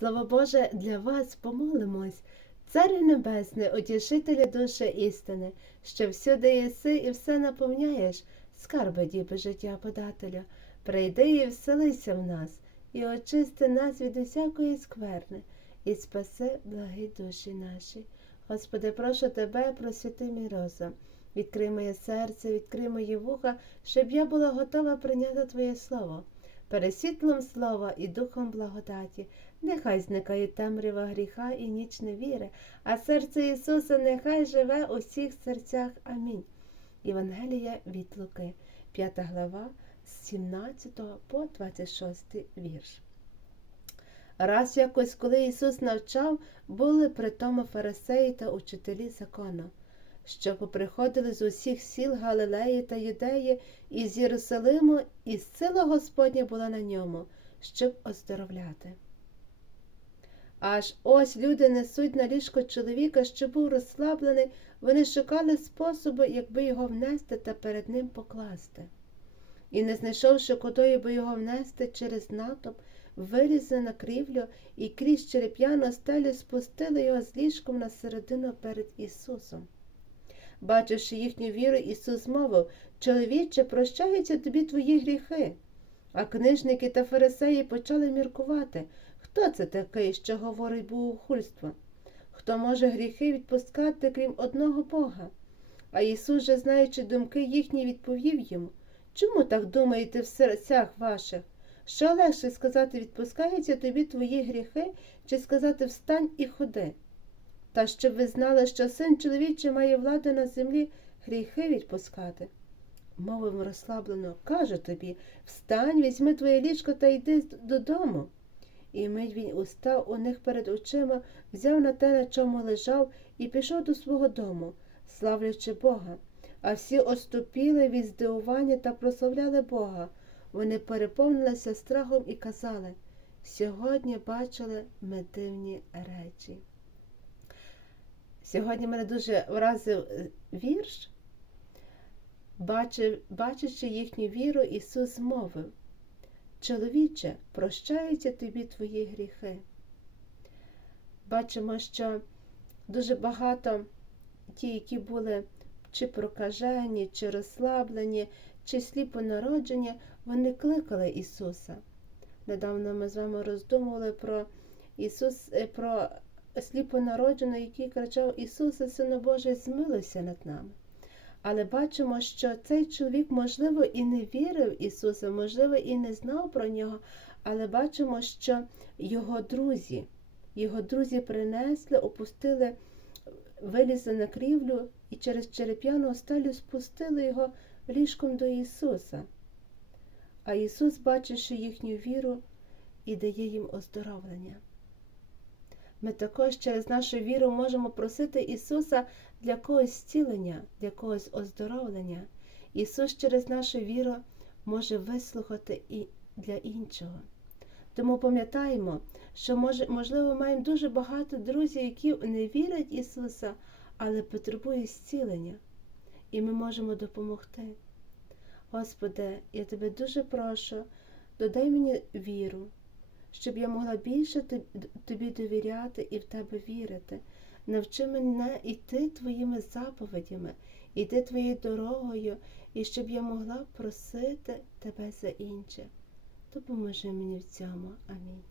Слово Боже, для вас помолимось. Царю Небесний, утішителя душі істини, що всюди єси і все наповняєш, скарби діби життя подателя, прийди і вселися в нас, і очисти нас від усякої скверни, і спаси благі душі наші. Господи, прошу тебе, просвіти мій розум, відкрий моє серце, відкрий мої вуха, щоб я була готова прийняти Твоє Слово. Пересвітлом слова і духом благодаті, нехай зникає темрява гріха і ніч невіри, а серце Ісуса нехай живе у всіх серцях. Амінь. Євангелія від Луки, 5 глава, з 17 по 26 вірш. Раз якось, коли Ісус навчав, були при тому фарисеї та учителі закону, що поприходили з усіх сіл Галилеї та Юдеї і з Єрусалиму, і сила Господня була на ньому, щоб оздоровляти. Аж ось люди несуть на ліжко чоловіка, що був розслаблений, вони шукали способу, якби його внести та перед ним покласти. І, не знайшовши кудою би його внести через натовп, вилізли на крівлю і крізь череп'яну стелю спустили його з ліжком на середину перед Ісусом. Бачивши їхню віру, Ісус мовив Чоловіче, прощаються тобі твої гріхи. А книжники та фарисеї почали міркувати, хто це такий, що говорить богохульство? Хто може гріхи відпускати, крім одного Бога? А Ісус, же, знаючи думки їхні, відповів йому Чому так думаєте в серцях ваших? Що легше сказати, відпускаються тобі твої гріхи, чи сказати встань і ходи? Та щоб ви знали, що син чоловічий має владу на землі гріхи відпускати. Мовив розслаблено, кажу тобі встань, візьми твоє ліжко та йди додому. І мить він устав у них перед очима, взяв на те, на чому лежав, і пішов до свого дому, славлячи Бога. А всі оступіли від здивування та прославляли Бога. Вони переповнилися страхом і казали сьогодні бачили ми дивні речі. Сьогодні мене дуже вразив вірш, бачачи їхню віру, Ісус мовив Чоловіче, прощаються тобі твої гріхи. Бачимо, що дуже багато ті, які були чи прокажені, чи розслаблені, чи сліпонароджені, вони кликали Ісуса. Недавно ми з вами роздумували про Ісус, про сліпонародженого, який кричав Ісусе, Сину Божий, змилуйся над нами. Але бачимо, що цей чоловік, можливо, і не вірив Ісуса, можливо, і не знав про нього, але бачимо, що його друзі, його друзі принесли, опустили, вилізли на крівлю і через череп'яну стелю спустили його ліжком до Ісуса. А Ісус, бачивши їхню віру, і дає їм оздоровлення. Ми також через нашу віру можемо просити Ісуса для когось зцілення, для когось оздоровлення. Ісус через нашу віру може вислухати і для іншого. Тому пам'ятаємо, що, можливо, маємо дуже багато друзів, які не вірять Ісуса, але потребують зцілення, і ми можемо допомогти. Господи, я тебе дуже прошу, додай мені віру щоб я могла більше тобі довіряти і в тебе вірити. Навчи мене йти твоїми заповідями, йти твоєю дорогою, і щоб я могла просити тебе за інше. Допоможи мені в цьому. Амінь.